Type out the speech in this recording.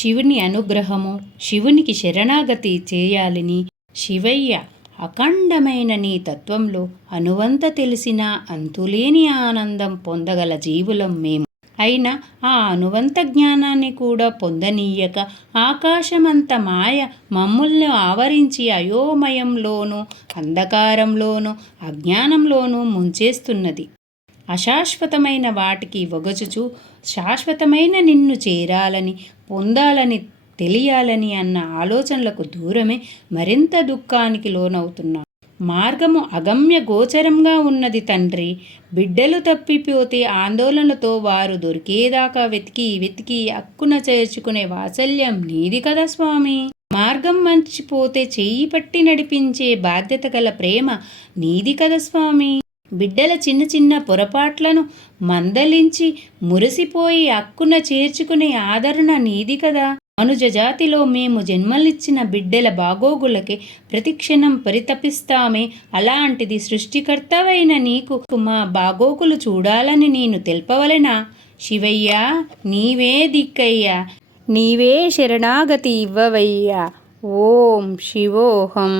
శివుని అనుగ్రహము శివునికి శరణాగతి చేయాలని శివయ్య అఖండమైన నీ తత్వంలో అనువంత తెలిసిన అంతులేని ఆనందం పొందగల జీవులం మేము. అయినా ఆ అనువంత జ్ఞానాన్ని కూడా పొందనీయక ఆకాశమంత మాయ మమ్ముల్ని ఆవరించి అయోమయంలోనూ అంధకారంలోనూ అజ్ఞానంలోనూ ముంచేస్తున్నది. అశాశ్వతమైన వాటికి ఒగచుచు శాశ్వతమైన నిన్ను చేరాలని పొందాలని తెలియాలని అన్న ఆలోచనలకు దూరమే మరింత దుఃఖానికి లోనవుతున్నా మార్గము అగమ్య గోచరంగా ఉన్నది తండ్రి. బిడ్డలు తప్పిపోతే ఆందోళనతో వారు దొరికేదాకా వెతికి వెతికి అక్కున చేర్చుకునే వాత్సల్యం నీది కదా స్వామి. మార్గం మర్చిపోతే చెయ్యి పట్టి నడిపించే బాధ్యత గల ప్రేమ నీది కదా స్వామి. బిడ్డల చిన్న చిన్న పొరపాట్లను మందలించి మురిసిపోయి అక్కున చేర్చుకునే ఆదరణ నీది కదా. మనుజ జాతిలో మేము జన్మలిచ్చిన బిడ్డల బాగోగులకి ప్రతిక్షణం పరితపిస్తామే. అలాంటిది సృష్టికర్తవైన నీకు మా బాగోగులు చూడాలని నేను తెలపవలెనా? శివయ్యా నీవే దిక్కయ్యా నీవే శరణాగతి ఇవ్వవయ్యా. ఓం శివోహం.